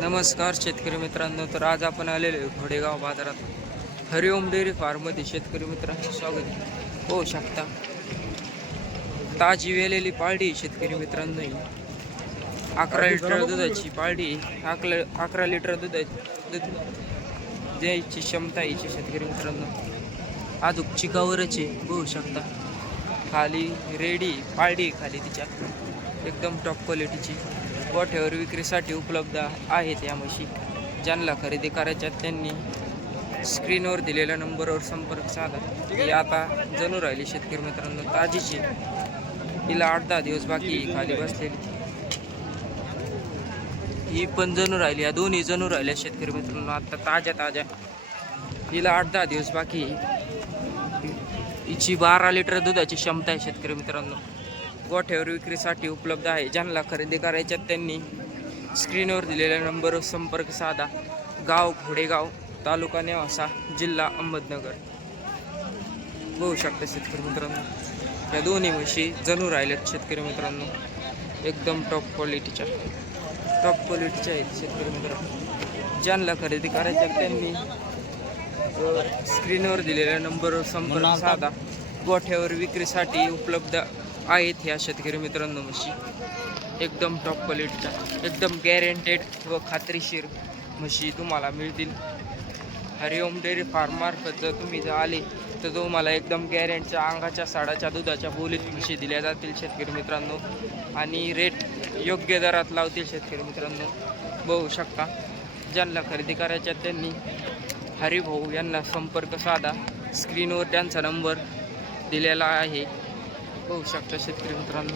नमस्कार शेतकरी मित्रांनो तर आज आपण आलेलो आहे घोडेगाव बाजारात. हरिओम डेअरी फार्ममध्ये शेतकरी मित्रांचं स्वागत. होऊ शकता ताजी वेलेली पाळडी शेतकरी मित्रांनो. अकरा लिटर दुधाची पाळडी. अकरा अकरा लिटर दूध दूध द्यायची क्षमता हिची शेतकरी मित्रांनो. अजून चिकावरच आहे. बघू शकता खाली रेडी पाळडी खाली तिच्या. एकदम टॉप क्वालिटीची गोठ्यावर विक्रीसाठी उपलब्ध आहेत या म्हशी ज्यांना खरेदी करायच्या त्यांनी स्क्रीनवर दिलेल्या नंबरवर संपर्क साधा. ही आता जणू राहिली शेतकरी मित्रांनो. ताजीची हिला आठ दहा दिवस बाकी खाली बसलेली. ही पण जणू राहिली. या दोन्ही जणू राहिल्या शेतकरी मित्रांनो. आता ताज्या ताज्या. हिला आठ दहा दिवस बाकी हिची बारा लिटर दुधाची क्षमता आहे शेतकरी मित्रांनो. गोठ्यावर विक्रीसाठी उपलब्ध आहे. ज्यांना खरेदी करायच्यात त्यांनी स्क्रीनवर दिलेल्या नंबरवर संपर्क साधा. गाव घोडेगाव तालुका नेवासा जिल्हा अहमदनगर. बघू शकता शेतकरी मित्रांनो. या दोन्ही म्हशी जणू राहिल्यात शेतकरी मित्रांनो. एकदम टॉप क्वालिटीच्या टॉप क्वालिटीच्या आहेत शेतकरी मित्रांनो. ज्यांना खरेदी करायच्या त्यांनी. स्क्रीनवर दिलेल्या नंबरवर संपर्क साधा. गोठ्यावर विक्रीसाठी उपलब्ध आहेत ह्या शेतकरी मित्रांनो म्हशी. एकदम टॉप क्वालिटीच्या एकदम गॅरंटेड व खात्रीशीर म्हशी तुम्हाला मिळतील. हरिओम डेअरी फार्ममार्फत जर तुम्ही जर आले तर तुम्हाला एकदम गॅरेंटच्या अंगाच्या साडाच्या दुधाच्या बोलीत म्हशी दिल्या जातील शेतकरी मित्रांनो. आणि रेट योग्य दरात लावतील शेतकरी मित्रांनो. बघू शकता ज्यांना खरेदी करायच्या त्यांनी हरिभाऊ यांना संपर्क साधा. स्क्रीनवर त्यांचा नंबर दिलेला आहे. बघू शकता शेतकरी मित्रांनो.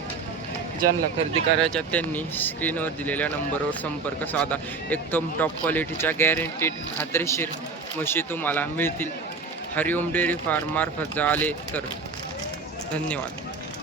ज्यांना खरेदी करायच्या त्यांनी स्क्रीनवर दिलेल्या नंबरवर संपर्क साधा. एकदम टॉप क्वालिटीच्या गॅरंटीड खात्रीशीर म्हशी तुम्हाला मिळतील. हरिओम डेअरी फार्म मार्फत आले तर धन्यवाद.